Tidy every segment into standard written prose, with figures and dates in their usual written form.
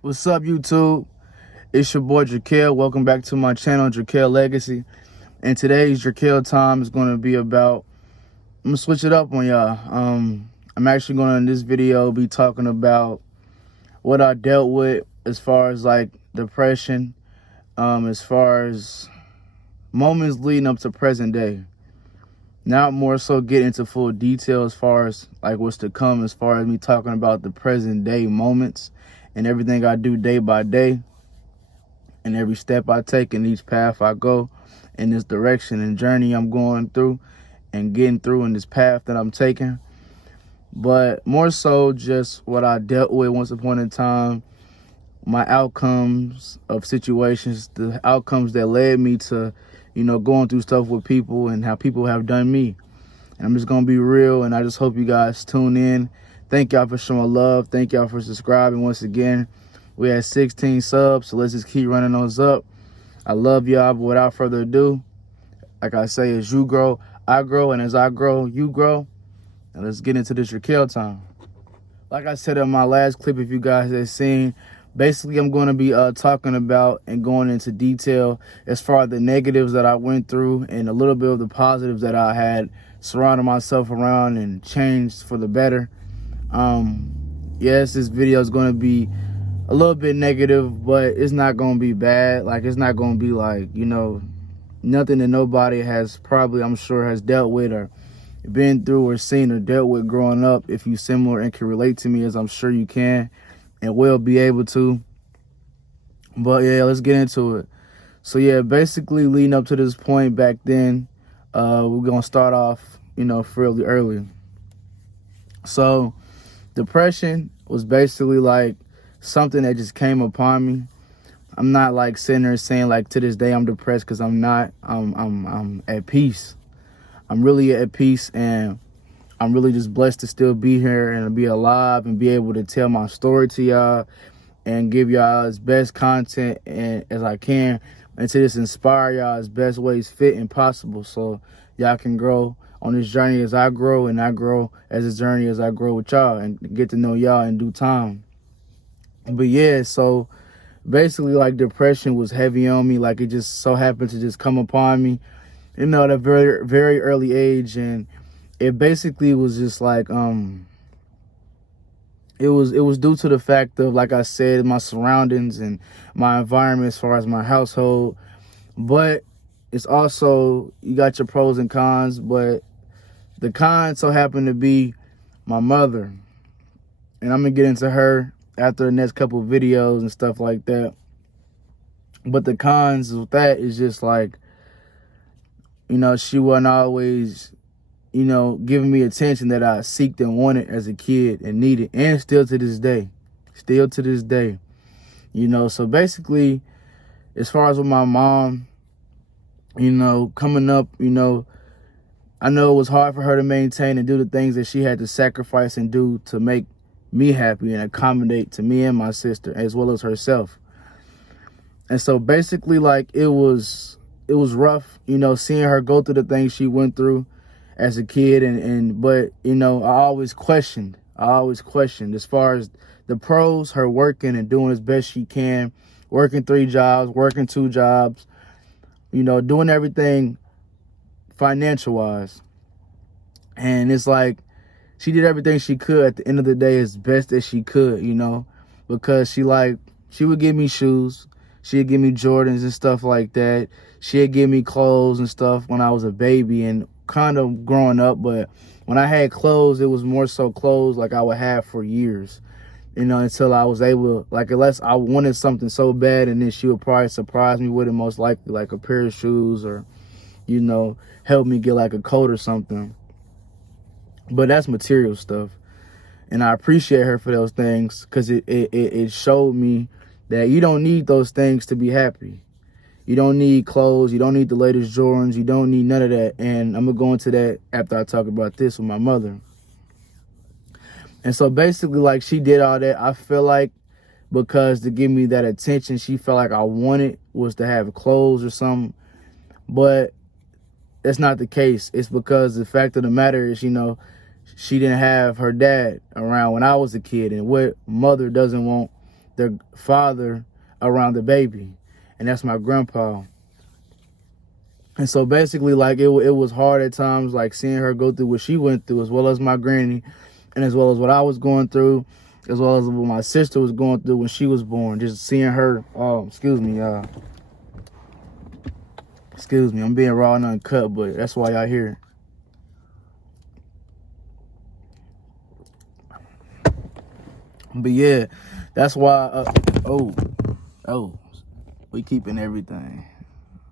What's up, YouTube? It's your boy Dra'Quel. Welcome back to my channel, Dra'Quel Legacy. And today's Dra'Quel Time is going to be about, I'm going to switch it up on y'all. I'm actually going to, in this video, be talking about what I dealt with as far as like depression, as far as moments leading up to present day. Not more so get into full detail as far as like what's to come, as far as me talking about the present day moments and everything I do day by day, and every step I take in each path I go in this direction and journey I'm going through and getting through in this path that I'm taking. But more so just what I dealt with once upon a time, my outcomes of situations, the outcomes that led me to, going through stuff with people and how people have done me. And I'm just going to be real, and I just hope you guys tune in. Thank y'all for showing love. Thank y'all for subscribing once again. We had 16 subs, so let's just keep running those up. I love y'all, but without further ado, like I say, as you grow, I grow, and as I grow, you grow. And let's get into this Dra'Quel time. Like I said in my last clip, if you guys have seen, basically I'm going to be talking about and going into detail as far as the negatives that I went through and a little bit of the positives that I had surrounded myself around and changed for the better. Yes, this video is going to be a little bit negative, but it's not going to be bad. Like, it's not going to be like, nothing that nobody has probably, I'm sure, has dealt with or been through or seen or dealt with growing up. If you similar and can relate to me, as I'm sure you can and will be able to. But yeah, let's get into it. So yeah, basically leading up to this point back then, we're going to start off, fairly early. So depression was basically like something that just came upon me. I'm not like sitting there saying like to this day I'm depressed, because I'm not. I'm at peace. I'm really at peace, and I'm really just blessed to still be here and be alive and be able to tell my story to y'all and give y'all as best content and as I can, and to just inspire y'all as best ways fit and possible, so y'all can grow on this journey as I grow, and I grow as a journey as I grow with y'all and get to know y'all in due time. But yeah, so basically like depression was heavy on me. Like, it just so happened to just come upon me, at a very, very early age. And it basically was just like, it was due to the fact of, like I said, my surroundings and my environment as far as my household. But it's also, you got your pros and cons, but the cons so happened to be my mother. And I'm gonna get into her after the next couple of videos and stuff like that. But the cons with that is just like, she wasn't always, giving me attention that I seeked and wanted as a kid and needed, and still to this day. So basically, as far as with my mom, coming up, I know it was hard for her to maintain and do the things that she had to sacrifice and do to make me happy and accommodate to me and my sister, as well as herself. And so basically, like, it was rough, seeing her go through the things she went through as a kid. But I always questioned as far as the pros, her working and doing as best she can, working 3 jobs, working 2 jobs, doing everything financial wise. And it's like, she did everything she could at the end of the day as best as she could, because she would give me shoes. She'd give me Jordans and stuff like that. She'd give me clothes and stuff when I was a baby and kind of growing up. But when I had clothes, it was more so clothes like I would have for years, until I was able, like, unless I wanted something so bad, and then she would probably surprise me with it, most likely like a pair of shoes, or, help me get like a coat or something. But that's material stuff. And I appreciate her for those things, because it showed me that you don't need those things to be happy. You don't need clothes. You don't need the latest Jordans. You don't need none of that. And I'm going to go into that after I talk about this with my mother. And so basically, like, she did all that, I feel like, because to give me that attention she felt like I wanted was to have clothes or something. But that's not the case. It's because the fact of the matter is, she didn't have her dad around when I was a kid. And what mother doesn't want the father around the baby, and that's my grandpa. And so basically, like, it was hard at times, like seeing her go through what she went through, as well as my granny, and as well as what I was going through, as well as what my sister was going through when she was born. Just seeing her, excuse me, I'm being raw and uncut, but that's why y'all here. But yeah, that's why, we keeping everything.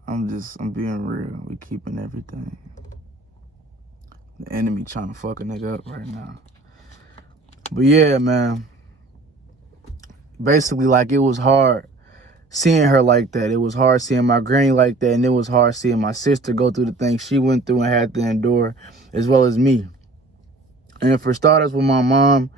I'm being real. We keeping everything. The enemy trying to fuck a nigga up right now. But yeah, man. Basically, like, it was hard seeing her like that. It was hard seeing my granny like that. And it was hard seeing my sister go through the things she went through and had to endure, as well as me. And for starters, with my mom,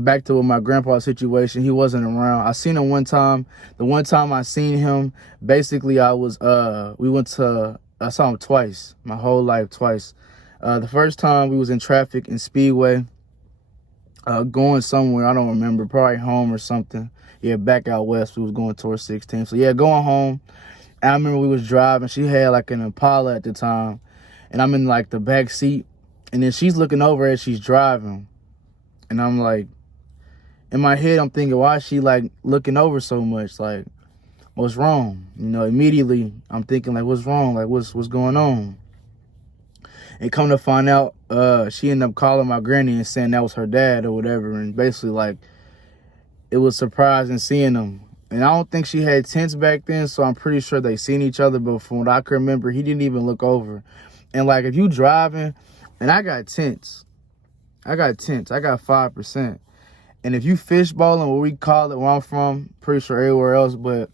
back to with my grandpa's situation, he wasn't around. I seen him one time. The one time I seen him, basically I saw him twice, my whole life, twice. The first time we was in traffic in Speedway, going somewhere, I don't remember, probably home or something. Yeah, back out west, we was going towards 16. So yeah, going home. And I remember we was driving. She had like an Impala at the time, and I'm in like the back seat, and then she's looking over as she's driving. And I'm like, in my head, I'm thinking, why is she like looking over so much? Like, what's wrong? You know, immediately I'm thinking, like, what's wrong? Like, what's going on? And come to find out, she ended up calling my granny and saying that was her dad or whatever. And basically, like, it was surprising seeing them. And I don't think she had tents back then, so I'm pretty sure they seen each other. But from what I can remember, he didn't even look over. And like, if you driving, and I got tents. I got 5%. And if you fishbowling, what we call it where I'm from, pretty sure everywhere else, but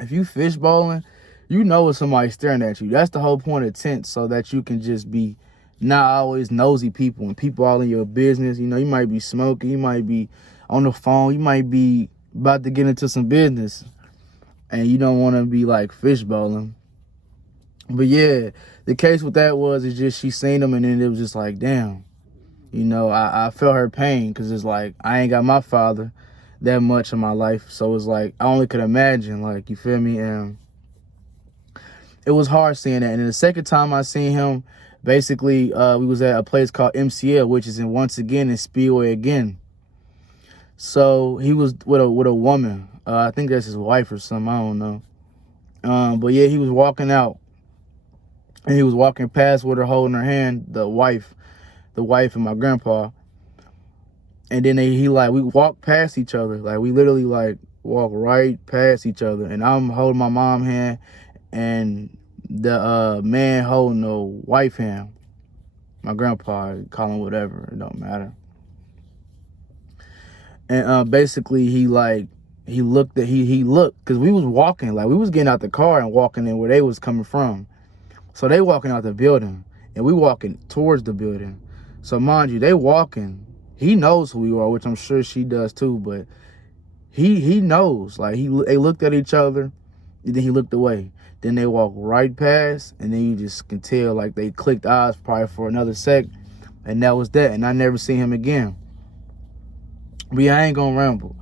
if you fishbowling, you know when somebody's staring at you. That's the whole point of tents, so that you can just be not always nosy people and people all in your business. You know, you might be smoking, you might be on the phone, you might be about to get into some business, and you don't want to be like fishbowling. But yeah, the case with that is just she seen them, and then it was just like, damn. You know, I felt her pain, because it's like, I ain't got my father that much in my life. So it's like, I only could imagine, like, you feel me? And it was hard seeing that. And then the second time I seen him, basically, we was at a place called MCL, which is once again in Speedway again. So he was with a woman. I think that's his wife or something. I don't know. But yeah, he was walking out. And he was walking past with her holding her hand, the wife and my grandpa. And then we walked past each other. Like, we literally like walked right past each other. And I'm holding my mom's hand, and the man holding the wife hand. My grandpa, call him whatever, it don't matter. And basically he looked, because we was walking, like we was getting out the car and walking in where they was coming from. So they walking out the building, and we walking towards the building. So mind you, they walking. He knows who we are, which I'm sure she does too, but he knows. Like, they looked at each other, and then he looked away. Then they walked right past, and then you just can tell, like, they clicked eyes probably for another sec, and that was that. And I never seen him again. But yeah, I ain't gonna ramble.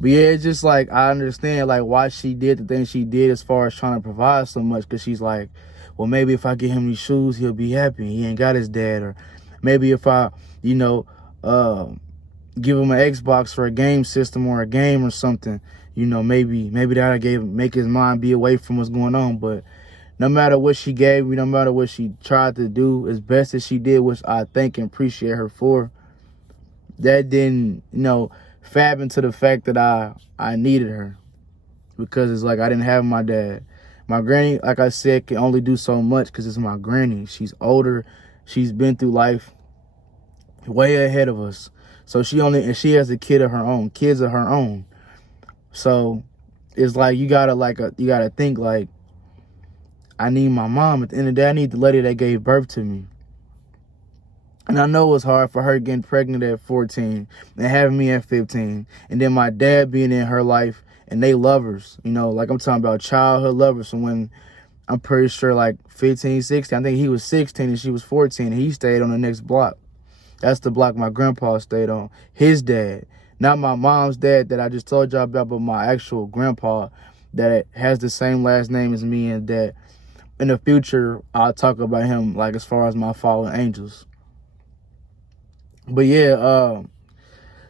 But yeah, it's just like, I understand like why she did the things she did as far as trying to provide so much, because she's like, well, maybe if I get him these shoes, he'll be happy. He ain't got his dad. Or maybe if I, give him an Xbox for a game system or a game or something, maybe that'll make his mind be away from what's going on. But no matter what she gave me, no matter what she tried to do, as best as she did, which I thank and appreciate her for, that didn't, fab into the fact that I needed her, because it's like I didn't have my dad. My granny, like I said, can only do so much because it's my granny. She's older. She's been through life way ahead of us. So she has a kid of her own, kids of her own. So it's like, you gotta think like, I need my mom. At the end of the day, I need the lady that gave birth to me. And I know it was hard for her getting pregnant at 14 and having me at 15. And then my dad being in her life, and they lovers, like I'm talking about childhood lovers. So when, I'm pretty sure like 15, 16, I think he was 16 and she was 14, and he stayed on the next block. That's the block my grandpa stayed on. His dad. Not my mom's dad that I just told y'all about, but my actual grandpa that has the same last name as me, and that in the future I'll talk about him, like as far as my fallen angels. But yeah,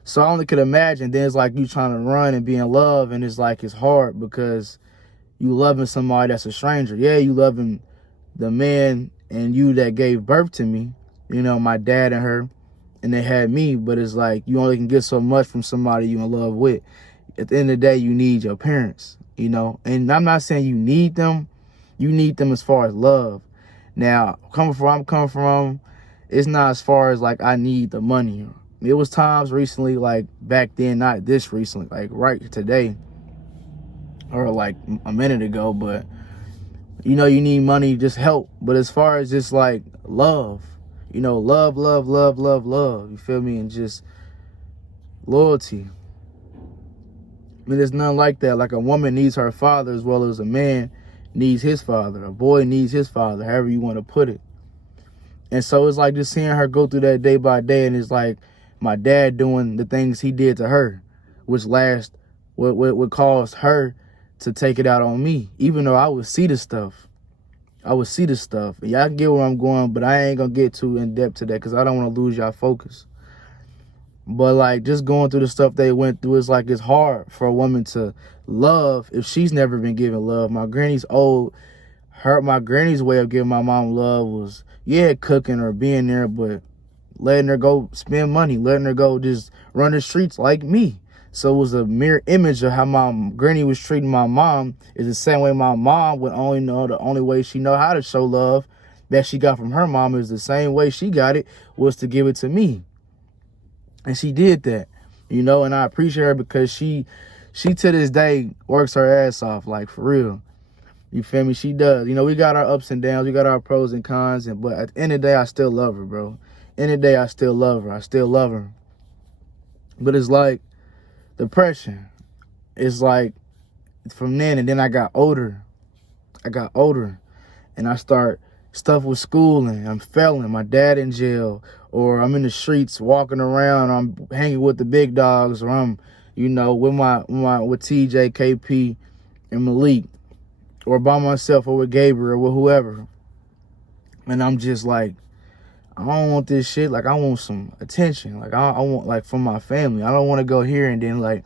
so I only could imagine. Then it's like you trying to run and be in love, and it's like it's hard because you loving somebody that's a stranger. Yeah, you loving the man and you that gave birth to me, you know, my dad and her, and they had me, but it's like you only can get so much from somebody you in love with. At the end of the day, you need your parents, you know, and I'm not saying you need them as far as love. Now, I'm coming from, it's not as far as like I need the money. It was times recently, like back then, not this recently, like right today or like a minute ago, but you know, you need money, just help. But as far as just like love, you know, love, you feel me? And just loyalty. I mean, there's nothing like that. Like a woman needs her father as well as a man needs his father. A boy needs his father, however you want to put it. And so it's like just seeing her go through that day by day, and it's like my dad doing the things he did to her, which would cause her to take it out on me, even though I would see the stuff. Y'all can get where I'm going, but I ain't gonna get too in depth to that because I don't want to lose y'all focus. But like just going through the stuff they went through, it's like it's hard for a woman to love if she's never been given love. My granny's old. My granny's way of giving my mom love was, yeah, cooking or being there, but letting her go spend money, letting her go just run the streets like me. So it was a mirror image of how my granny was treating my mom. Is the same way my mom would only know, the only way she know how to show love that she got from her mom is the same way she got it, was to give it to me. And she did that, you know, and I appreciate her because she to this day works her ass off, like for real. You feel me? She does. You know, we got our ups and downs. We got our pros and cons. But at the end of the day, I still love her, bro. End of the day, I still love her. But it's like depression. It's like from then, and then I got older. And I start stuff with schooling. I'm failing. My dad in jail. Or I'm in the streets walking around. I'm hanging with the big dogs. Or I'm, you know, with TJ, KP, and Malik. Or by myself, or with Gabriel, or with whoever. And I'm just like, I don't want this shit. Like, I want some attention. Like, I want, like, from my family. I don't want to go here and then, like,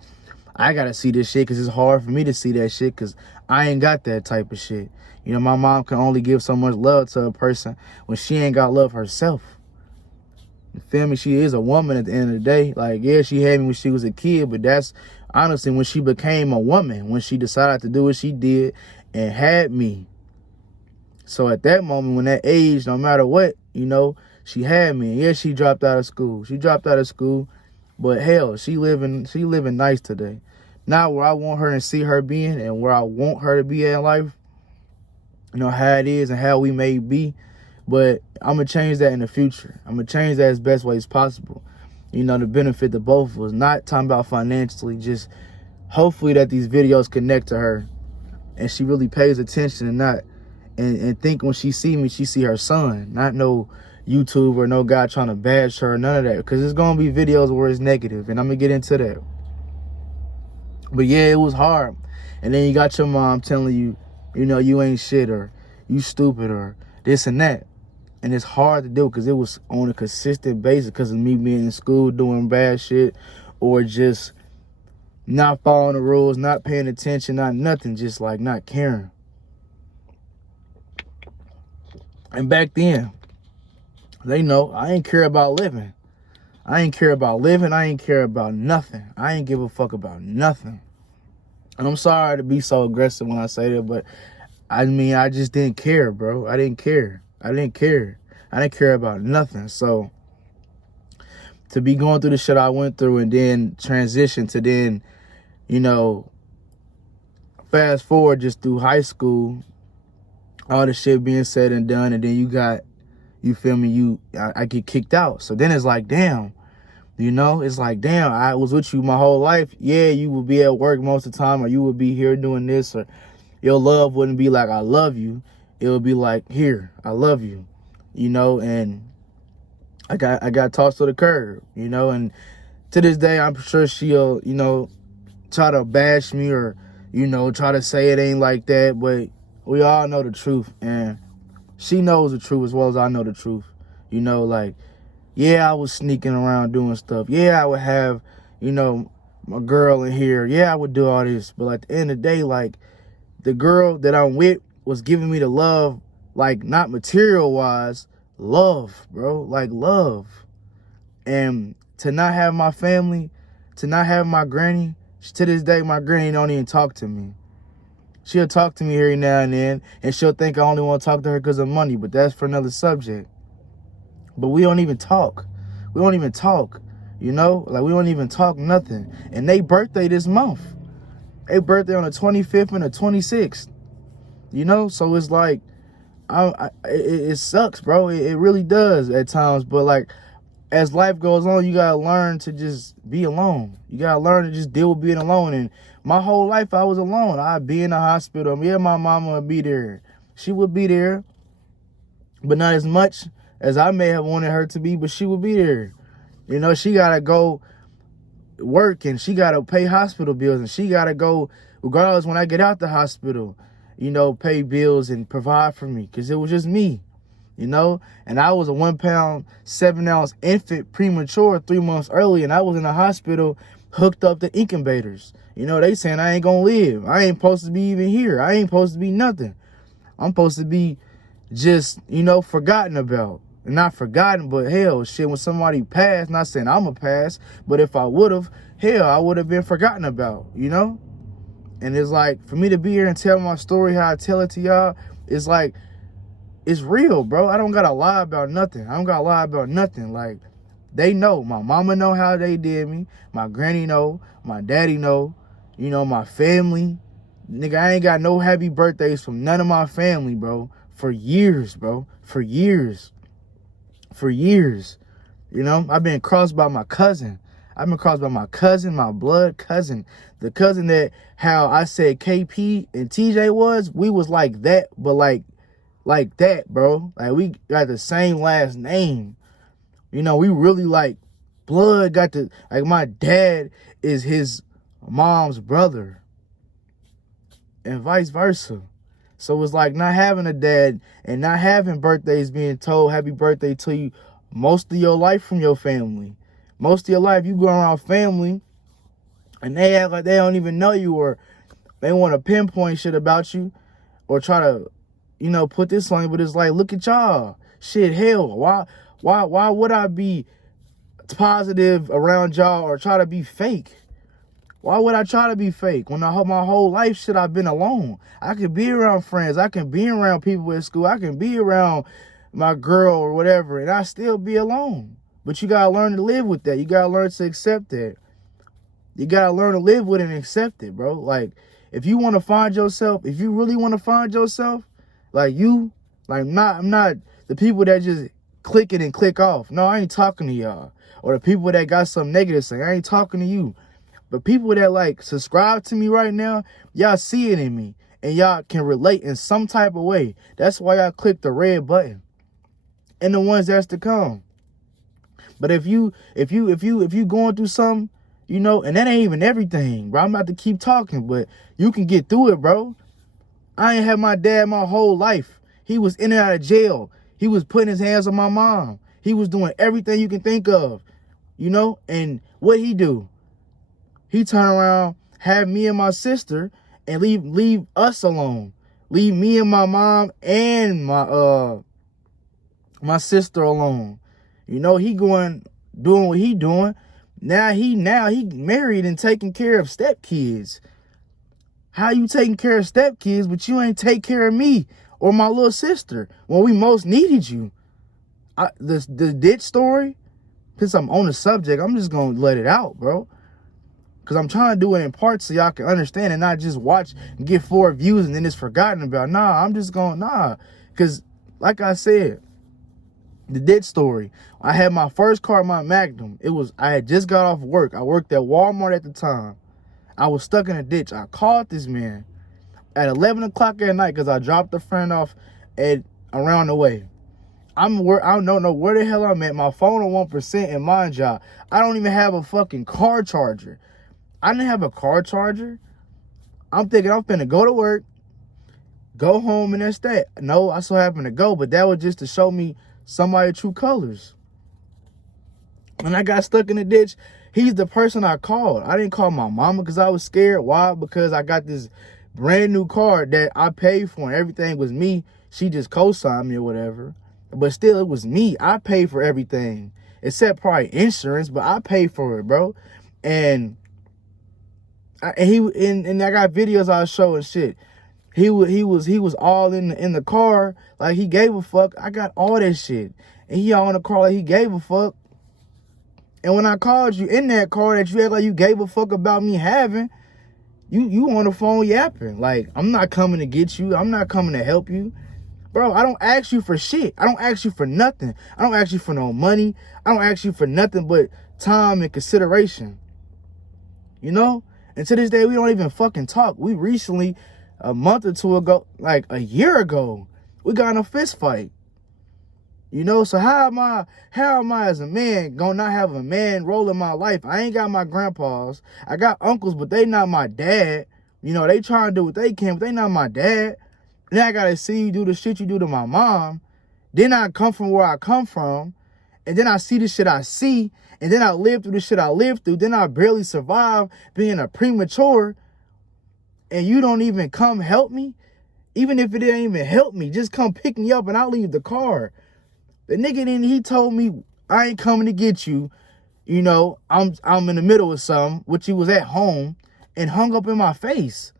I got to see this shit because it's hard for me to see that shit because I ain't got that type of shit. You know, my mom can only give so much love to a person when she ain't got love herself. You feel me? She is a woman at the end of the day. Like, yeah, she had me when she was a kid, but that's honestly when she became a woman, when she decided to do what she did and had me. So at that moment, when that age, no matter what, you know, she had me. And yeah, she dropped out of school. But hell, she living nice today. Not where I want her to see her being and where I want her to be in life. You know, how it is and how we may be. But I'm going to change that in the future. I'm going to change that as best ways possible. You know, to benefit the both of us. Not talking about financially, just hopefully that these videos connect to her. And she really pays attention and not, and think when she see me, she see her son. Not no YouTube or no guy trying to bash her, none of that. Because there's going to be videos where it's negative, and I'm going to get into that. But yeah, it was hard. And then you got your mom telling you, you know, you ain't shit or you stupid or this and that. And it's hard to do because it was on a consistent basis because of me being in school doing bad shit or just not following the rules, not paying attention, not nothing, just like not caring. And back then, they know I ain't care about living. I ain't care about nothing. I ain't give a fuck about nothing. And I'm sorry to be so aggressive when I say that, but I mean, I just didn't care, bro. I didn't care about nothing. So to be going through the shit I went through and then transition to then, you know, fast forward just through high school, all the shit being said and done, and then you feel me, I get kicked out. So then it's like, damn, you know, it's like, damn, I was with you my whole life. Yeah, you would be at work most of the time, or you would be here doing this, or your love wouldn't be like, I love you. It would be like, here, I love you, you know, and I got tossed to the curb, you know, and To this day, I'm sure she'll, try to bash me or, try to say it ain't like that. But we all know the truth. And she knows the truth as well as I know the truth. Like, yeah, I was sneaking around doing stuff. Yeah, I would have, my girl in here. Yeah, I would do all this. But at the end of the day, like, the girl that I'm with was giving me the love, like, not material-wise, love, bro. Like, love. And to not have my family, to not have my granny, to this day, my granny don't even talk to me. She'll talk to me every now and then, and she'll think I only want to talk to her because of money, but that's for another subject. But we don't even talk. We don't even talk, Like, we don't even talk nothing. And they birthday this month. They birthday on the 25th and the 26th, So it's like, it sucks, bro. It really does at times. But, like, as life goes on, you got to learn to just be alone. You got to learn to just deal with being alone. And my whole life, I was alone. I'd be in the hospital. Me and my mama would be there. She would be there, but not as much as I may have wanted her to be, but she would be there. She got to go work, and she got to pay hospital bills, and she got to go, regardless, when I get out the hospital, pay bills and provide for me, because it was just me, And I was a 1 pound, 7 ounce infant, premature 3 months early, and I was in the hospital hooked up to incubators. They saying I ain't gonna live. I ain't supposed to be even here. I ain't supposed to be nothing. I'm supposed to be just, forgotten about. And not forgotten, but hell, shit, when somebody passed, not saying I'm a pass, but if I would have, hell, I would have been forgotten about, And it's like, for me to be here and tell my story how I tell it to y'all, it's like, it's real, bro. I don't gotta lie about nothing. I don't gotta lie about nothing. Like, they know. My mama know how they did me. My granny know. My daddy know. My family. Nigga, I ain't got no happy birthdays from none of my family, bro. For years, bro. For years. For years. I've been crossed by my cousin. I've been crossed by my cousin, my blood cousin. The cousin that, how I said KP and TJ was, we was like that, but like that, bro. Like, we got the same last name. We really like blood, like, my dad is his mom's brother and vice versa. So it's like not having a dad and not having birthdays being told happy birthday to you most of your life from your family. Most of your life you go around family and they act like they don't even know you, or they want to pinpoint shit about you or try to, put this on you. But it's like, look at y'all. Shit, hell, why would I be positive around y'all or try to be fake? Why would I try to be fake when my whole life, shit, I've been alone? I can be around friends. I can be around people at school. I can be around my girl or whatever, and I still be alone. But you got to learn to live with that. You got to learn to accept that. You got to learn to live with it and accept it, bro. Like, if you want to find yourself, if you really want to find yourself, like, I'm not the people that just click it and click off. No, I ain't talking to y'all. Or the people that got some negative saying, I ain't talking to you. But people that, like, subscribe to me right now, y'all see it in me. And y'all can relate in some type of way. That's why y'all click the red button. And the ones that's to come. But if you going through something, and that ain't even everything, bro. I'm about to keep talking, but you can get through it, bro. I ain't had my dad my whole life. He was in and out of jail. He was putting his hands on my mom. He was doing everything you can think of, and what he do? He turn around, have me and my sister, and leave us alone. Leave me and my mom and my sister alone. He doing what he doing. Now he married and taking care of stepkids. How you taking care of stepkids, but you ain't take care of me or my little sister when we most needed you? The ditch story, since I'm on the subject, I'm just going to let it out, bro. Because I'm trying to do it in parts so y'all can understand and not just watch and get 4 views and then it's forgotten about. Because like I said, the ditch story, I had my first car, my Magnum. I had just got off work. I worked at Walmart at the time. I was stuck in a ditch. I called this man at 11 o'clock at night because I dropped a friend off around the way. I don't know where the hell I'm at. My phone on 1%, and mind y'all, I don't even have a fucking car charger. I didn't have a car charger. I'm thinking I'm finna go to work, go home, and that's that. No, I so happen to go, but that was just to show me somebody's true colors. When I got stuck in the ditch, he's the person I called. I didn't call my mama because I was scared. Why? Because I got this brand new car that I paid for, and everything was me. She just co-signed me or whatever. But still, it was me. I paid for everything, except probably insurance, but I paid for it, bro. And I got videos I show and shit. He was all in the car, like he gave a fuck. I got all that shit, and he all in the car like he gave a fuck. And when I called you in that car that you act like you gave a fuck about me having, you on the phone yapping. Like, I'm not coming to get you. I'm not coming to help you. Bro, I don't ask you for shit. I don't ask you for nothing. I don't ask you for no money. I don't ask you for nothing but time and consideration. You know? And to this day, we don't even fucking talk. We recently, a month or two ago, like a year ago, we got in a fist fight. You know, so how am I as a man gonna not have a man role in my life? I ain't got my grandpas. I got uncles, but they not my dad. You know, they trying to do what they can, but they not my dad. Then I gotta see you do the shit you do to my mom. Then I come from where I come from. And then I see the shit I see. And then I live through the shit I lived through. Then I barely survive being a premature. And you don't even come help me? Even if it didn't even help me, just come pick me up and I'll leave the car. The nigga then he told me I ain't coming to get you. You know, I'm in the middle of something, which he was at home, and hung up in my face.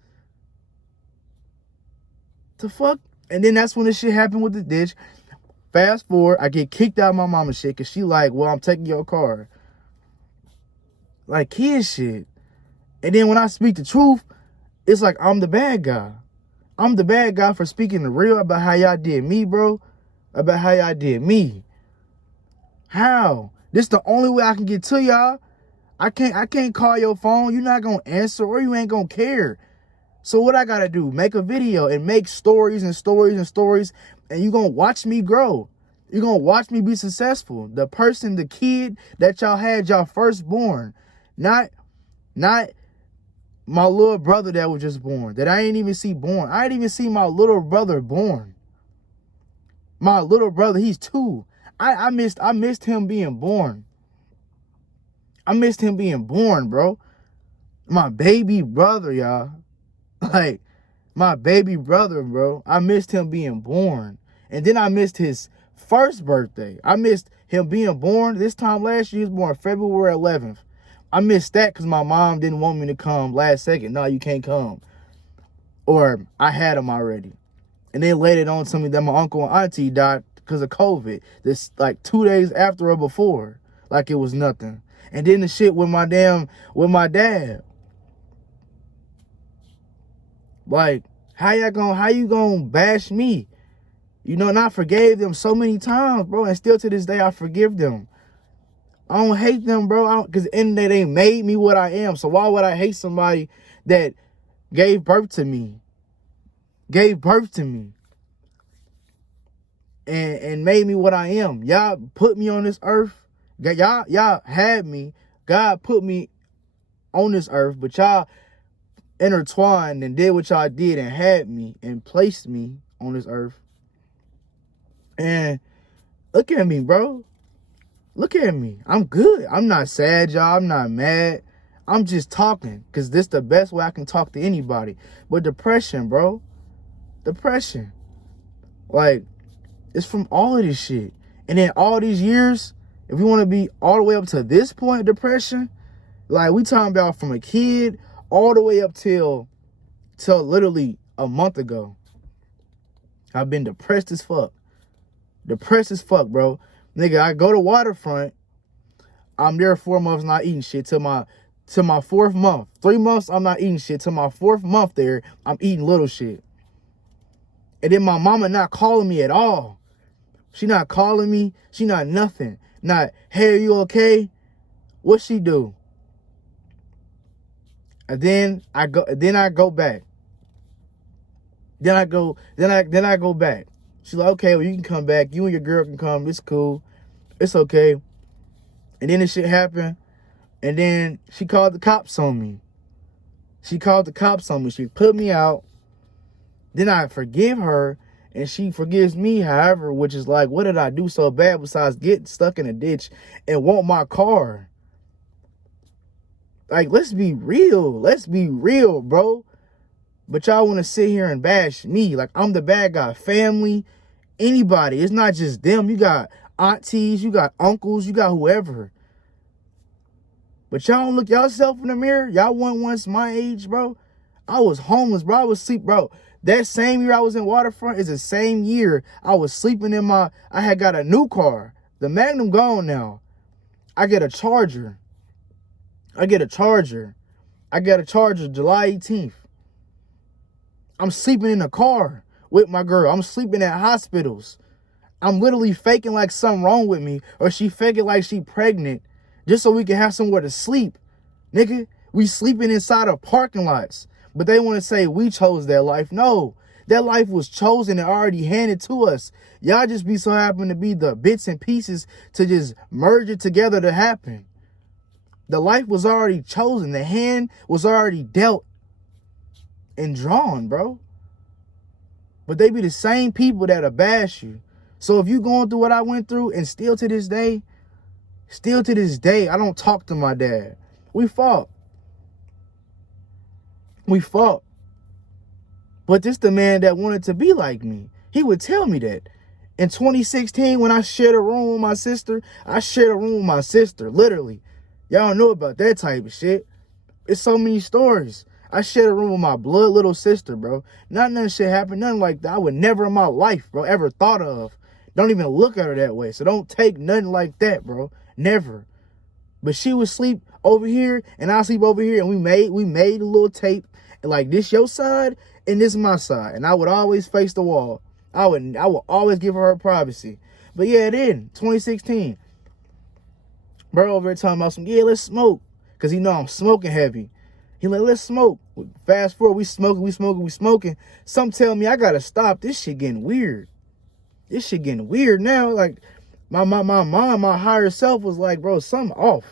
The fuck? And then that's when the shit happened with the ditch. Fast forward, I get kicked out of my mama's shit because she like, well, I'm taking your car. Like kid shit. And then when I speak the truth, it's like I'm the bad guy. I'm the bad guy for speaking the real about how y'all did me, bro. About how y'all did me. How? This the only way I can get to y'all. I can't call your phone. You're not gonna answer or you ain't gonna care. So what I gotta do? Make a video and make stories and stories and stories, and you gonna watch me grow. You're gonna watch me be successful. The person, the kid that y'all had y'all firstborn. Not my little brother that was just born, that I ain't even see born. I ain't even see my little brother born. My little brother, he's 2. I missed him being born. I missed him being born, bro. My baby brother, y'all. Like, my baby brother, bro. I missed him being born. And then I missed his first birthday. I missed him being born. This time last year, he was born February 11th. I missed that because my mom didn't want me to come last second. No, you can't come. Or I had him already. And they laid it on to me that my uncle and auntie died because of COVID. This like 2 days after or before. Like it was nothing. And then the shit with my dad. Like, how you gonna bash me? You know, and I forgave them so many times, bro. And still to this day, I forgive them. I don't hate them, bro. Because at the end of the day, they made me what I am. So why would I hate somebody that gave birth to me? Gave birth to me. And made me what I am. Y'all put me on this earth. Y'all had me. God put me on this earth. But y'all intertwined and did what y'all did and had me and placed me on this earth. And look at me, bro. Look at me. I'm good. I'm not sad, y'all. I'm not mad. I'm just talking because this the best way I can talk to anybody. But depression, bro. Depression. Like, it's from all of this shit. And then all these years, if you want to be all the way up to this point, depression, like we talking about from a kid all the way up till literally a month ago. I've been depressed as fuck. Depressed as fuck, bro. Nigga, I go to Waterfront. I'm there 4 months not eating shit till my 4th month. 3 months, I'm not eating shit. Till my 4th month there, I'm eating little shit. And then my mama not calling me at all. She not calling me. She not nothing. Not, hey, are you okay? What she do? And then I go back. Then I go back. She's like, okay, well, you can come back. You and your girl can come. It's cool. It's okay. And then this shit happened. And then she called the cops on me. She put me out. Then I forgive her. And she forgives me, however, which is like, what did I do so bad besides get stuck in a ditch and want my car? Like, let's be real. Let's be real, bro. But y'all want to sit here and bash me. Like, I'm the bad guy. Family, anybody. It's not just them. You got aunties, you got uncles, you got whoever. But y'all don't look yourself in the mirror. Y'all weren't once my age, bro. I was homeless, bro. I was sleep, bro. That same year I was in Waterfront is the same year I was sleeping in I had got a new car. The Magnum gone now. I get a Charger. July 18th. I'm sleeping in a car with my girl. I'm sleeping at hospitals. I'm literally faking like something wrong with me, or she faking like she pregnant just so we can have somewhere to sleep. Nigga, we sleeping inside of parking lots. But they want to say we chose that life. No, that life was chosen and already handed to us. Y'all just be so happen to be the bits and pieces to just merge it together to happen. The life was already chosen. The hand was already dealt and drawn, bro. But they be the same people that'll bash you. So if you going through what I went through, and still to this day, I don't talk to my dad. We fought. But this the man that wanted to be like me. He would tell me that. In 2016, when I shared a room with my sister, literally. Y'all know about that type of shit. It's so many stories. I shared a room with my blood little sister, bro. None shit happened, nothing like that. I would never in my life, bro, ever thought of. Don't even look at her that way. So don't take nothing like that, bro. Never. But she would sleep over here and I sleep over here, and we made a little tape. And like, this your side and this my side. And I would always face the wall. I would always give her privacy. But yeah, then 2016. Bro over there talking about yeah, let's smoke. Cause he know I'm smoking heavy. He like, let's smoke. Fast forward, we smoking. Some tell me I gotta stop. This shit getting weird. Now. Like, my mom, my higher self was like, bro, something off.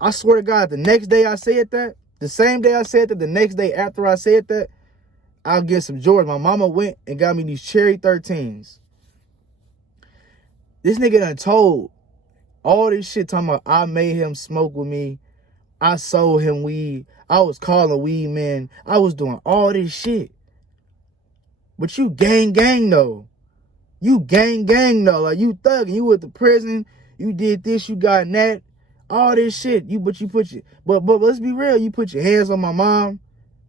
I swear to God, the next day I said that, the same day I said that, the next day after I said that, I'll get some Jordans. My mama went and got me these Cherry 13s. This nigga done told all this shit talking about I made him smoke with me. I sold him weed. I was calling weed men. I was doing all this shit. But you gang though. Like, you thugging. You went to prison. You did this. You got that. All this shit. But let's be real. You put your hands on my mom.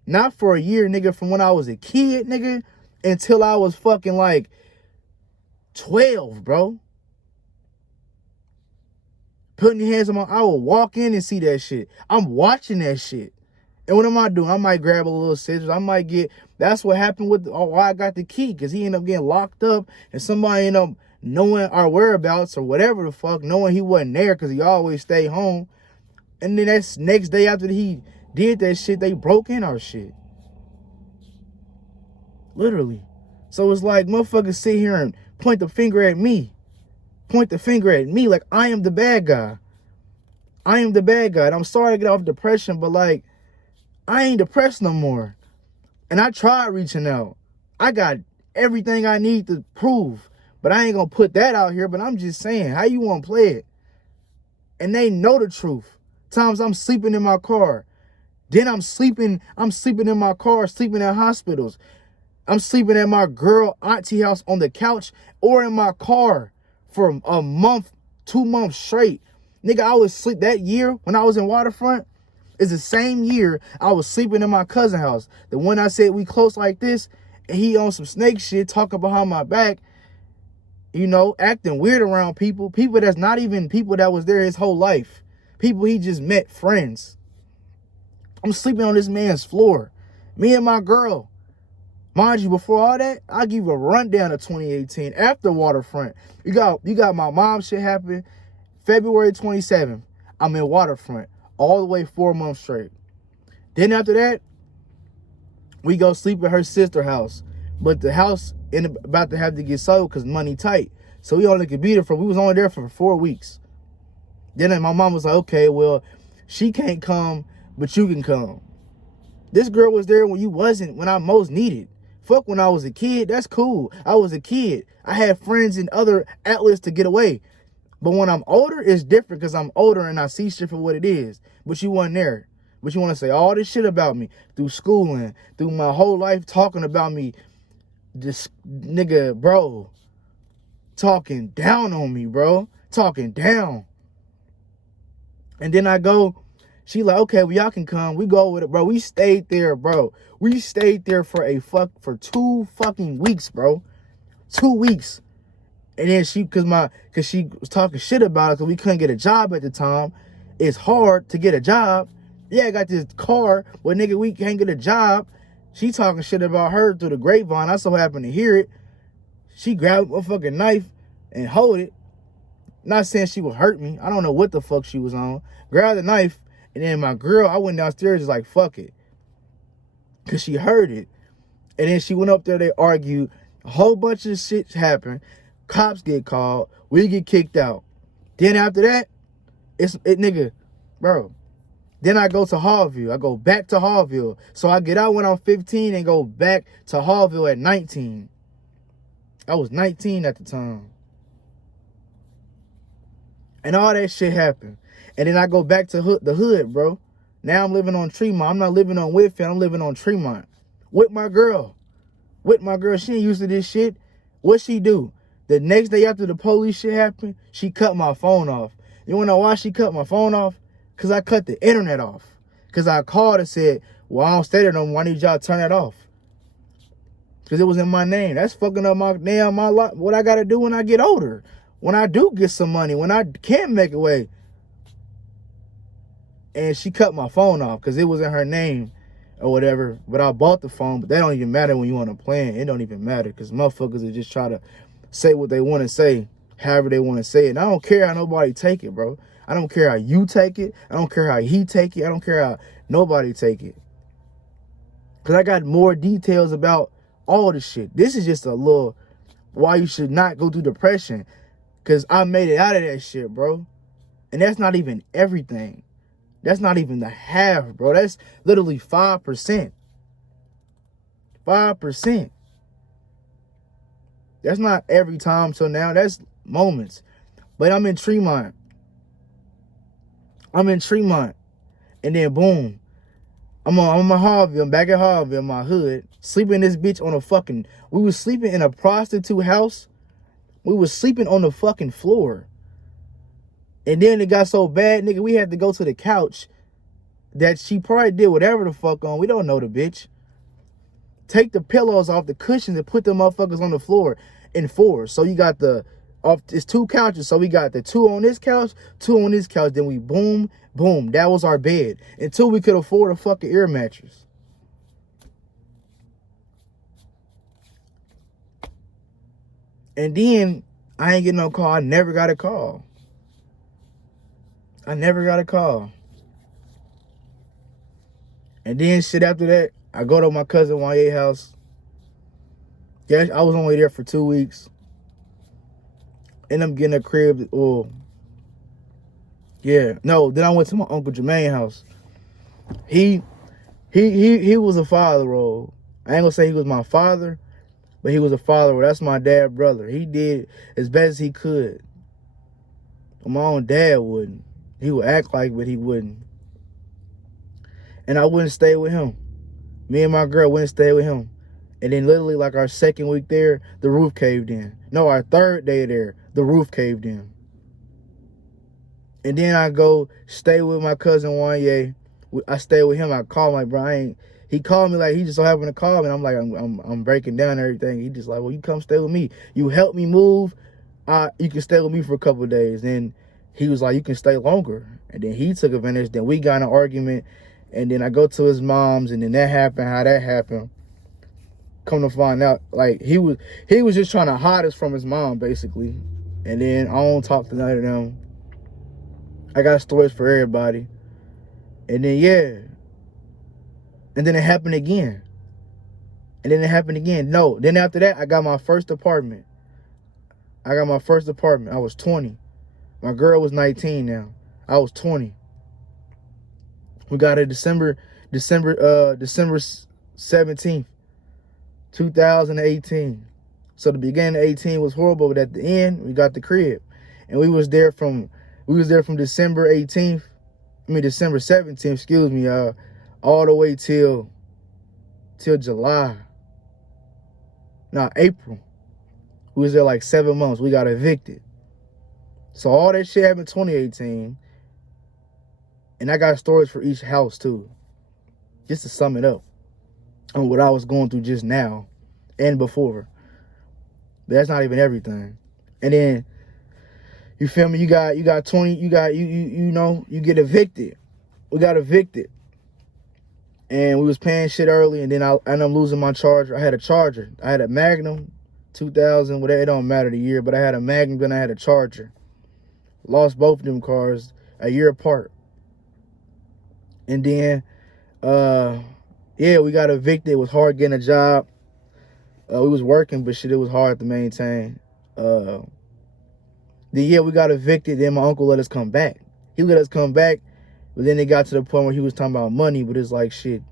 Not for a year, nigga. From when I was a kid, nigga, until I was fucking like 12, bro. Putting your hands on I will walk in and see that shit. I'm watching that shit. And what am I doing? I might grab a little scissors. That's what happened with why I got the key. Because he ended up getting locked up. And somebody ended up knowing our whereabouts or whatever the fuck. Knowing he wasn't there because he always stayed home. And then that's next day after he did that shit, they broke in our shit. Literally. So it's like motherfuckers sit here and point the finger at me like I am the bad guy. And I'm sorry to get off depression, but like, I ain't depressed no more. And I tried reaching out. I got everything I need to prove, but I ain't gonna put that out here. But I'm just saying, how you wanna play it? And they know the truth. Times I'm sleeping in my car. Then I'm sleeping in my car, sleeping at hospitals. I'm sleeping at my girl auntie house on the couch or in my car for a month, 2 months straight. Nigga, I was sleep that year when I was in Waterfront. It's the same year I was sleeping in my cousin's house. The one I said we close like this, and he on some snake shit, talking behind my back, you know, acting weird around people that's not even people that was there his whole life. People he just met, friends. I'm sleeping on this man's floor. Me and my girl. Mind you, before all that, I'll give you a rundown of 2018. After Waterfront, you got my mom shit happen. February 27th, I'm in Waterfront all the way 4 months straight. Then after that, we go sleep at her sister's house. But the house about to have to get sold because money tight. So we only could be there we was only there for 4 weeks. Then my mom was like, okay, well, she can't come, but you can come. This girl was there when you wasn't, when I most needed. Fuck when I was a kid, that's cool. I was a kid. I had friends in other outlets to get away. But when I'm older, it's different because I'm older and I see shit for what it is. But you wasn't there. But you want to say all this shit about me through schooling, through my whole life talking about me. This nigga, bro, talking down on me, bro. Talking down. And then I go, she like, okay, well, y'all can come. We go with it, bro. We stayed there, bro. We stayed there for 2 fucking weeks, bro. 2 weeks. And then cause she was talking shit about it because we couldn't get a job at the time. It's hard to get a job. Yeah, I got this car, but nigga, we can't get a job. She talking shit about her through the grapevine. I so happened to hear it. She grabbed a fucking knife and hold it. Not saying she would hurt me. I don't know what the fuck she was on. Grabbed the knife, and then my girl, I went downstairs just like, fuck it. Because she heard it. And then she went up there, they argued. A whole bunch of shit happened. Cops get called. We get kicked out. Then after that, nigga, bro. Then I go to Hallville. I go back to Hallville. So I get out when I'm 15 and go back to Hallville at 19. I was 19 at the time. And all that shit happened. And then I go back to the hood, bro. Now I'm living on Tremont. I'm not living on Whitfield. I'm living on Tremont. With my girl. She ain't used to this shit. What she do? The next day after the police shit happened, she cut my phone off. You wanna know why she cut my phone off? Because I cut the internet off. Because I called and said, well, I don't stay there no more. I need y'all to turn that off. Because it was in my name. That's fucking up my name, my life. What I got to do when I get older. When I do get some money. When I can't make a way. And she cut my phone off because it was in her name or whatever. But I bought the phone. But that don't even matter when you on a plan. It don't even matter because motherfuckers will just try to say what they want to say. However they want to say it. And I don't care how nobody take it, bro. I don't care how you take it. I don't care how he take it. I don't care how nobody take it. Because I got more details about all this shit. This is just a little why you should not go through depression. Because I made it out of that shit, bro. And that's not even everything. That's not even the half, bro. That's literally 5%. 5%. That's not every time. So now that's moments. But I'm in Tremont. And then boom. I'm on Harvey. I'm back at Harvey in my hood. Sleeping this bitch on a fucking... We was sleeping in a prostitute house. We was sleeping on the fucking floor. And then it got so bad, nigga, we had to go to the couch that she probably did whatever the fuck on. We don't know the bitch. Take the pillows off the cushions and put them motherfuckers on the floor in 4. So you got it's 2 couches. So we got the 2 on this couch, 2 on this couch. Then we boom. That was our bed. Until we could afford a fucking air mattress. And then I ain't getting no call. I never got a call. And then shit after that, I go to my cousin YA house. Yeah, I was only there for 2 weeks. And I'm getting a crib. Oh, yeah. No, then I went to my Uncle Jermaine's house. He was a father role. I ain't gonna say he was my father, but he was a father role. That's my dad brother. He did as best as he could. But my own dad wouldn't. He would act like, but he wouldn't. And I wouldn't stay with him. Me and my girl wouldn't stay with him. And then literally like our 2nd week there, the roof caved in. No, our 3rd day there, the roof caved in. And then I go stay with my cousin Wanye. I stay with him. I call my bro. He called me like he just so happened to call me. And I'm like, I'm breaking down everything. He just like, well, you come stay with me. You help me move. You can stay with me for a couple of days. Then he was like, you can stay longer. And then he took advantage. Then we got in an argument. And then I go to his mom's. And then that happened. How that happened. Come to find out, like he was just trying to hide us from his mom, basically. And then I don't talk to none of them. I got stories for everybody. And then yeah. And then it happened again. And then it happened again. No, then after that, I got my first apartment. I was 20. My girl was 19 now. I was 20. We got it December 17th, 2018. So the beginning of 18 was horrible, but at the end, we got the crib. And we was there from December 17th, excuse me, all the way till July. No, April. We was there like 7 months. We got evicted. So all that shit happened in 2018. And I got stories for each house too. Just to sum it up on what I was going through just now and before. But that's not even everything. And then, you feel me? You get evicted. We got evicted. And we was paying shit early, and then I ended up losing my charger. I had a charger. I had a Magnum 2000, whatever, it don't matter the year, but I had a Magnum, then I had a charger. Lost both of them cars a year apart. And then, we got evicted. It was hard getting a job. We was working, but shit, it was hard to maintain. We got evicted. Then my uncle let us come back. He let us come back, but then it got to the point where he was talking about money. But it's like, shit,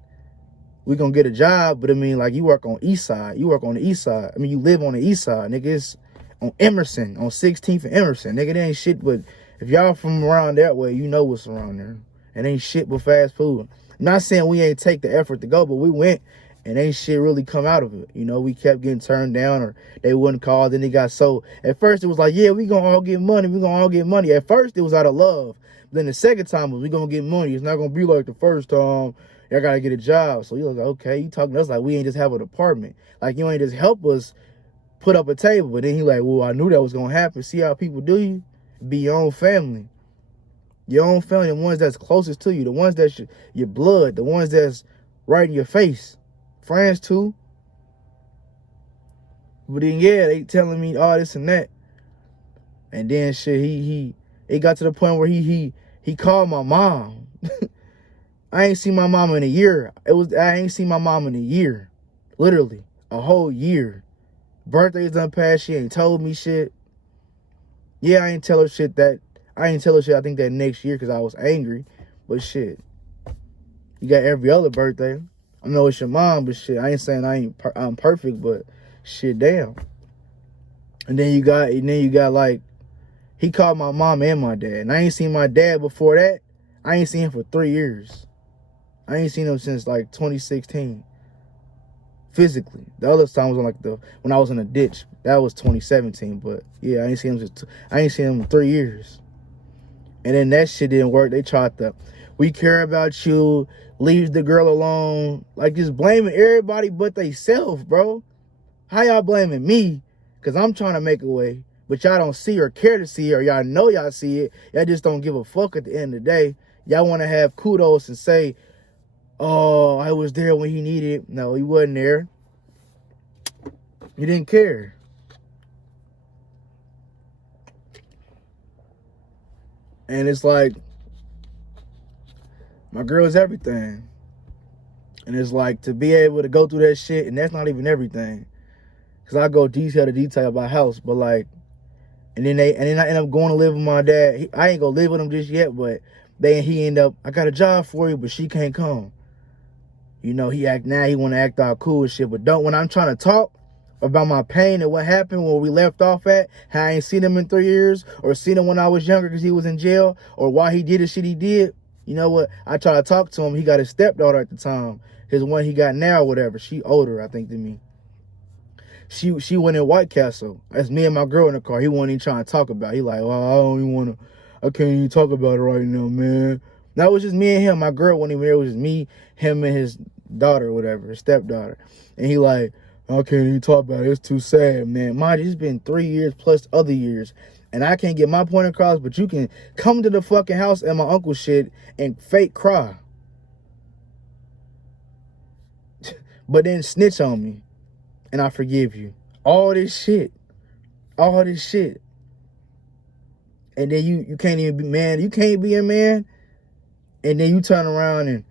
we gonna get a job. But I mean, like, you work on East Side. You work on the East Side. I mean, you live on the East Side, nigga. It's on Emerson, on 16th and Emerson, nigga. It ain't shit. But if y'all from around that way, you know what's around there. It ain't shit but fast food. I'm not saying we ain't take the effort to go, but we went. And ain't shit really come out of it. You know, we kept getting turned down, or they wouldn't call. Then they got so. At first, it was like, yeah, we gonna all get money. We gonna all get money. At first, it was out of love. Then the second time was, we gonna get money. It's not gonna be like the first time. Y'all gotta get a job. So you're like, okay, you talking to us like we ain't just have an apartment. Like, you ain't just help us put up a table. But then he like, well, I knew that was gonna happen. See how people do you? Be your own family. Your own family, the ones that's closest to you, the ones that's your blood, the ones that's right in your face. Friends too. But then they telling me all this and that. And then shit, it got to the point where he called my mom. I ain't seen my mom in a year. I ain't seen my mom in a year. Literally. A whole year. Birthday's done passed, she ain't told me shit. Yeah, I ain't tell her shit I think that next year because I was angry. But shit. You got every other birthday. I know it's your mom, but shit, I ain't saying I'm perfect, but shit, damn. And then you got like, he called my mom and my dad, and I ain't seen my dad before that. I ain't seen him for 3 years. I ain't seen him since like 2016, physically. The other time was when I was in a ditch. That was 2017, but yeah, I ain't seen him in 3 years. And then that shit didn't work. They tried to, we care about you, leave the girl alone. Like, just blaming everybody but they self, bro. How y'all blaming me? Because I'm trying to make a way, but y'all don't see or care to see, or y'all know y'all see it. Y'all just don't give a fuck at the end of the day. Y'all want to have kudos and say, oh, I was there when he needed it. No, he wasn't there. You didn't care. And it's like, my girl is everything. And it's like, to be able to go through that shit, and that's not even everything. Because I go detail to detail about house, but like, and then I end up going to live with my dad. I ain't gonna live with him just yet, but he end up, I got a job for you, but she can't come. You know, he want to act all cool and shit, but when I'm trying to talk about my pain and what happened where we left off at, how I ain't seen him in 3 years, or seen him when I was younger because he was in jail, or why he did the shit he did. You know what? I try to talk to him. He got his stepdaughter at the time. His one he got now or whatever. She older, I think, than me. She went in White Castle. That's me and my girl in the car. He wasn't even trying to talk about it. He like, well, I can't even talk about it right now, man. That was just me and him. My girl wasn't even there. It was just me, him, and his daughter or whatever, his stepdaughter. And he like, I can't even talk about it. It's too sad, man. Mind you, it's been 3 years plus other years. And I can't get my point across, but you can come to the fucking house and my uncle's shit and fake cry. But then snitch on me. And I forgive you. All this shit. And then you can't even be man. You can't be a man. And then you turn around and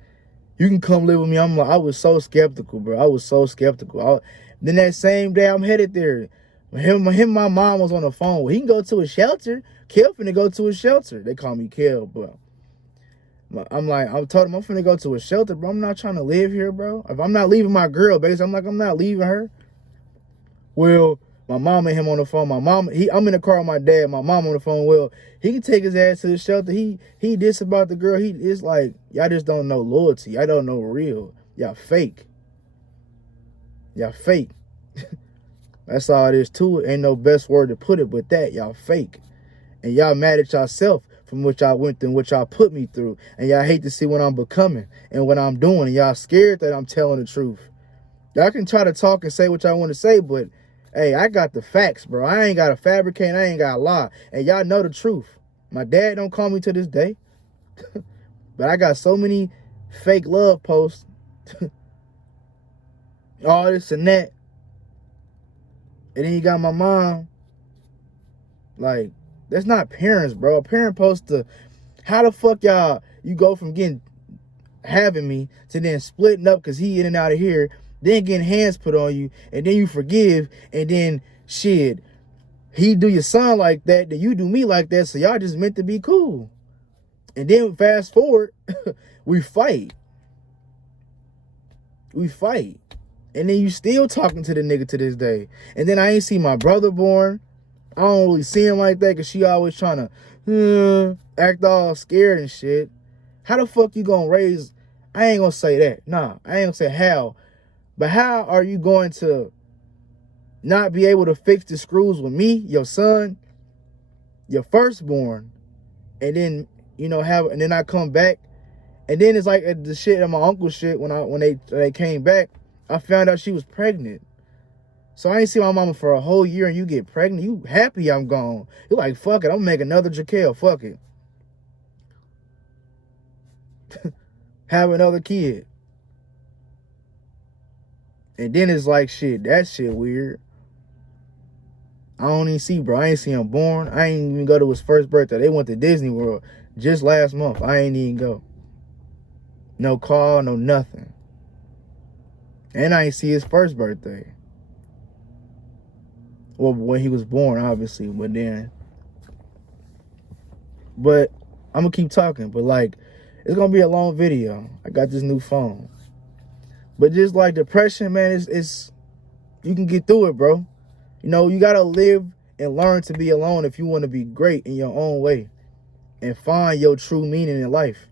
You can come live with me. I'm like, I was so skeptical, bro. I was so skeptical. Then that same day, I'm headed there. My mom was on the phone. Well, he can go to a shelter. Kel finna go to a shelter. They call me Kel, but I'm like, I told him I'm finna go to a shelter, bro. I'm not trying to live here, bro. If I'm not leaving my girl, basically, I'm like, I'm not leaving her. Well, my mom and him on the phone. I'm in the car with my dad. My mom on the phone. Well, he can take his ass to the shelter. He this about the girl. It's like, y'all just don't know loyalty. Y'all don't know real. Y'all fake. Y'all fake. That's all it is to it. Ain't no best word to put it but that. Y'all fake. And y'all mad at yourself from what y'all went through and what y'all put me through. And y'all hate to see what I'm becoming and what I'm doing. And y'all scared that I'm telling the truth. Y'all can try to talk and say what y'all want to say, but hey, I got the facts, bro. I ain't got to fabricate. I ain't got to lie. And y'all know the truth. My dad don't call me to this day. But I got so many fake love posts. All this and that. And then you got my mom. Like, that's not parents, bro. A parent supposed to... How the fuck y'all... You go from having me to then splitting up because he in and out of here, then getting hands put on you, and then you forgive, and then shit, he do your son like that, then you do me like that, so y'all just meant to be cool. And then fast forward, we fight. And then you still talking to the nigga to this day. And then I ain't see my brother born. I don't really see him like that because she always trying to act all scared and shit. How the fuck you gonna raise... I ain't gonna say that. Nah, I ain't gonna say how. But how are you going to not be able to fix the screws with me, your son, your firstborn, and then, and then I come back, and then it's like the shit of my uncle's shit when they came back, I found out she was pregnant. So I ain't see my mama for a whole year and you get pregnant. You happy I'm gone. You're like, fuck it, I'm gonna make another Dra'Quel, fuck it. Have another kid. And then it's like, shit, that shit weird. I don't even see, bro. I ain't see him born. I ain't even go to his first birthday. They went to Disney World just last month. I ain't even go. No call, no nothing. And I ain't see his first birthday. Well, when he was born, obviously. But I'm going to keep talking. But, like, it's going to be a long video. I got this new phone. But just like depression, man, it's you can get through it, bro. You got to live and learn to be alone if you want to be great in your own way. And find your true meaning in life.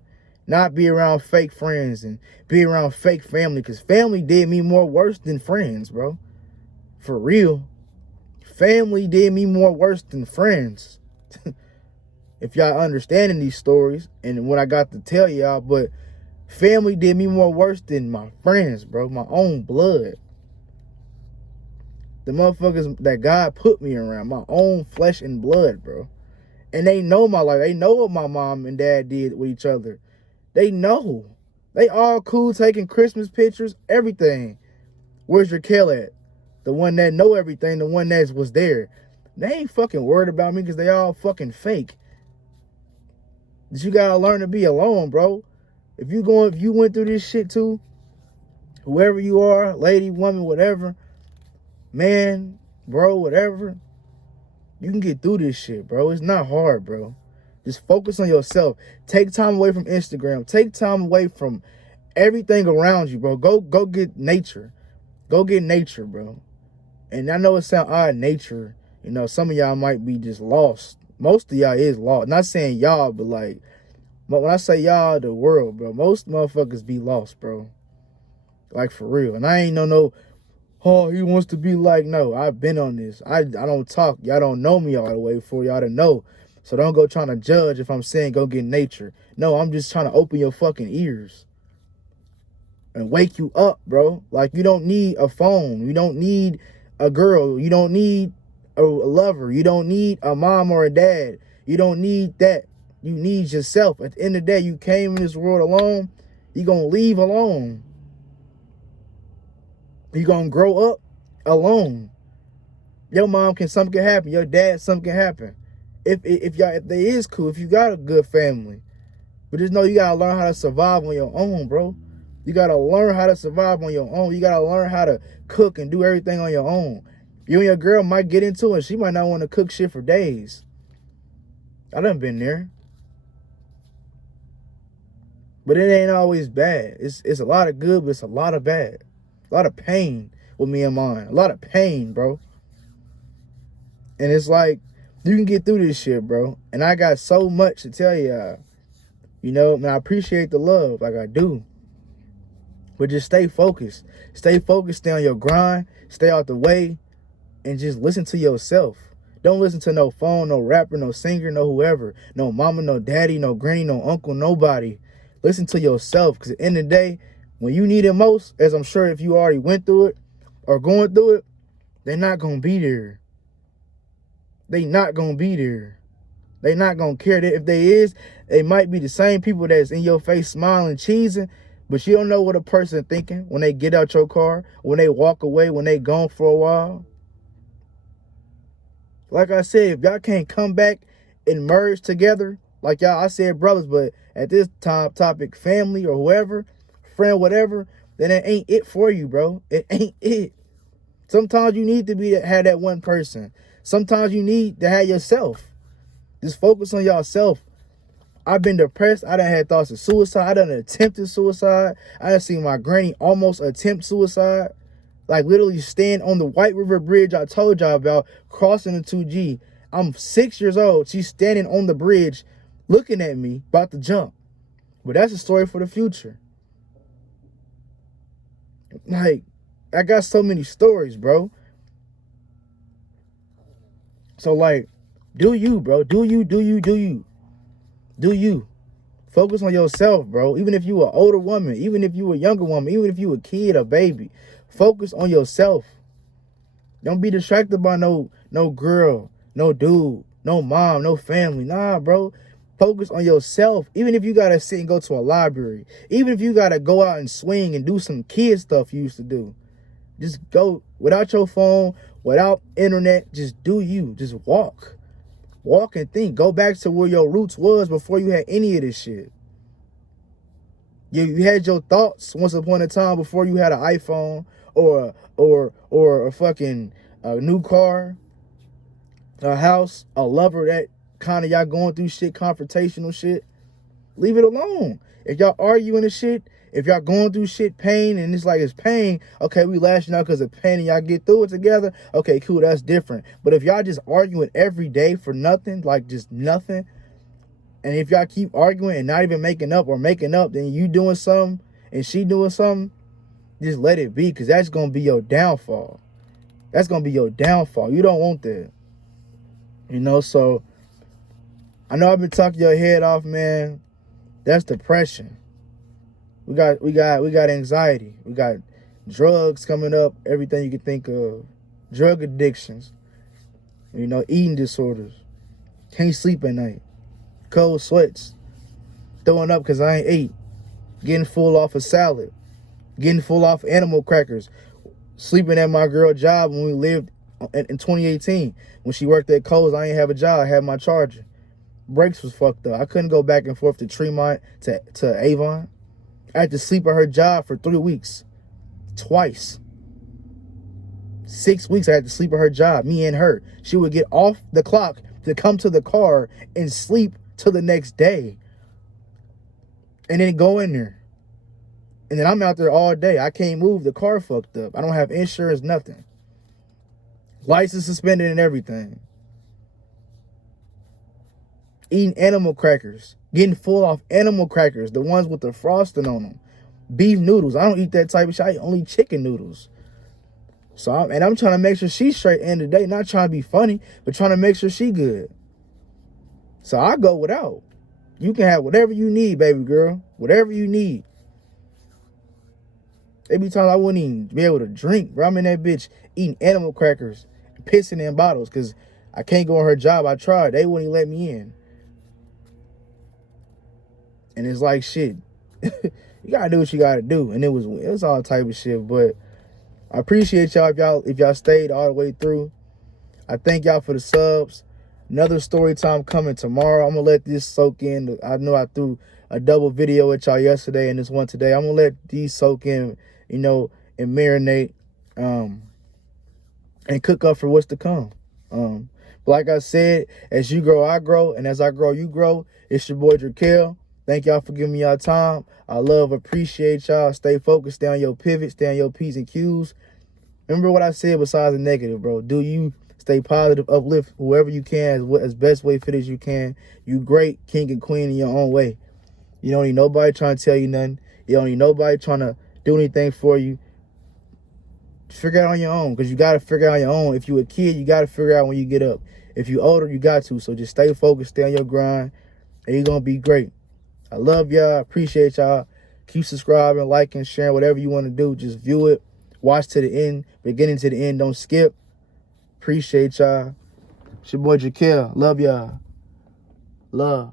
Not be around fake friends and be around fake family. Because family did me more worse than friends, bro. For real. Family did me more worse than friends. If y'all understanding these stories and what I got to tell y'all. But family did me more worse than my friends, bro. My own blood. The motherfuckers that God put me around. My own flesh and blood, bro. And they know my life. They know what my mom and dad did with each other. They know. They all cool taking Christmas pictures, everything. Where's Dra'Quel at? The one that know everything, the one that was there. They ain't fucking worried about me because they all fucking fake. But you gotta learn to be alone, bro. If you went through this shit too, whoever you are, lady, woman, whatever, man, bro, whatever, you can get through this shit, bro. It's not hard, bro. Just focus on yourself. Take time away from Instagram. Take time away from everything around you, bro. Go get nature. Go get nature, bro. And I know it sounds odd, nature. Some of y'all might be just lost. Most of y'all is lost. Not saying y'all, but like, but when I say y'all, the world, bro. Most motherfuckers be lost, bro. Like, for real. And I ain't no, oh, he wants to be like, no, I've been on this. I don't talk. Y'all don't know me all the way for y'all to know. So don't go trying to judge if I'm saying go get nature. No, I'm just trying to open your fucking ears. And wake you up, bro. Like, you don't need a phone. You don't need a girl. You don't need a lover. You don't need a mom or a dad. You don't need that. You need yourself. At the end of the day, you came in this world alone. You're going to leave alone. You're going to grow up alone. Your mom something can happen. Your dad, something can happen. If they is cool, if you got a good family. But just know you got to learn how to survive on your own, bro. You got to learn how to survive on your own. You got to learn how to cook and do everything on your own. You and your girl might get into it. She might not want to cook shit for days. I done been there. But it ain't always bad. It's a lot of good, but it's a lot of bad. A lot of pain with me and mine. A lot of pain, bro. And it's like, you can get through this shit, bro. And I got so much to tell y'all. You know, and I appreciate the love, like I do. But just stay focused. Stay focused, stay on your grind, stay out the way, and just listen to yourself. Don't listen to no phone, no rapper, no singer, no whoever. No mama, no daddy, no granny, no uncle, nobody. Listen to yourself, because at the end of the day, when you need it most, as I'm sure if you already went through it or going through it, they're not going to be there. They not going to be there. They not going to care. If they is, they might be the same people that's in your face smiling, cheesing, but you don't know what a person thinking when they get out your car, when they walk away, when they gone for a while. Like I said, if y'all can't come back and merge together, like y'all, I said brothers, but at this time, topic, family or whoever, friend, whatever, then it ain't it for you, bro. It ain't it. Sometimes you need to have that one person. Sometimes you need to have yourself. Just focus on yourself. I've been depressed. I done had thoughts of suicide. I done attempted suicide. I done seen my granny almost attempt suicide. Like literally stand on the White River Bridge I told y'all about, crossing the 2G. I'm 6 years old. She's standing on the bridge looking at me, about to jump. But that's a story for the future. Like, I got so many stories, bro. So like, do you, bro. Do you. Do you. Focus on yourself, bro. Even if you an older woman, even if you a younger woman, even if you a kid, a baby. Focus on yourself. Don't be distracted by no girl, no dude, no mom, no family. Nah, bro. Focus on yourself. Even if you got to sit and go to a library. Even if you got to go out and swing and do some kid stuff you used to do. Just go without your phone, without internet. Just do you. Just walk. Walk and think. Go back to where your roots was before you had any of this shit. You had your thoughts once upon a time before you had an iPhone or a fucking new car, a house, a lover, that kind of y'all going through shit, confrontational shit. Leave it alone. If y'all arguing and shit, if y'all going through shit, pain, and it's like it's pain, okay, we lashing out because of pain and y'all get through it together, okay, cool, that's different. But if y'all just arguing every day for nothing, like just nothing, and if y'all keep arguing and not even making up, or making up, then you doing something and she doing something, just let it be, because that's going to be your downfall. That's going to be your downfall. You don't want that. You know, so I know I've been talking your head off, man. That's depression. We got anxiety. We got drugs coming up, everything you can think of. Drug addictions. You know, eating disorders. Can't sleep at night. Cold sweats. Throwing up because I ain't ate. Getting full off of salad. Getting full off animal crackers. Sleeping at my girl's job when we lived in 2018. When she worked at Kohl's, I ain't have a job. I had my charger. Brakes was fucked up. I couldn't go back and forth to Tremont to Avon. I had to sleep at her job for 3 weeks. Twice. 6 weeks I had to sleep at her job, me and her. She would get off the clock to come to the car and sleep till the next day. And then go in there. And then I'm out there all day. I can't move. The car fucked up. I don't have insurance, nothing. License suspended and everything. Eating animal crackers. Getting full off animal crackers. The ones with the frosting on them. Beef noodles. I don't eat that type of shit. I eat only chicken noodles. So I'm trying to make sure she's straight at the end of the day. Not trying to be funny, but trying to make sure she good. So I go without. You can have whatever you need, baby girl. Whatever you need. They be times I wouldn't even be able to drink, bro. I'm in that bitch eating animal crackers, pissing in bottles, because I can't go on her job. I tried. They wouldn't let me in. And it's like, shit. You gotta do what you gotta do. And it was all type of shit. But I appreciate y'all if y'all stayed all the way through. I thank y'all for the subs. Another story time coming tomorrow. I'm gonna let this soak in. I know I threw a double video with y'all yesterday and this one today. I'm gonna let these soak in, you know, and marinate, and cook up for what's to come. But like I said, as you grow, I grow, and as I grow, you grow. It's your boy Dra'Quel. Thank y'all for giving me y'all time. I appreciate y'all. Stay focused, stay on your pivot, stay on your P's and Q's. Remember what I said besides the negative, bro. Do you stay positive, uplift whoever you can as best way fit as you can. You great, king and queen in your own way. You don't need nobody trying to tell you nothing. You don't need nobody trying to do anything for you. Figure it out on your own, because you got to figure it out on your own. If you a kid, you got to figure it out when you get up. If you older, you got to. So just stay focused, stay on your grind, and you're going to be great. I love y'all. Appreciate y'all. Keep subscribing, liking, sharing, whatever you want to do. Just view it. Watch to the end, beginning to the end. Don't skip. Appreciate y'all. It's your boy Dra'Quel. Love y'all. Love.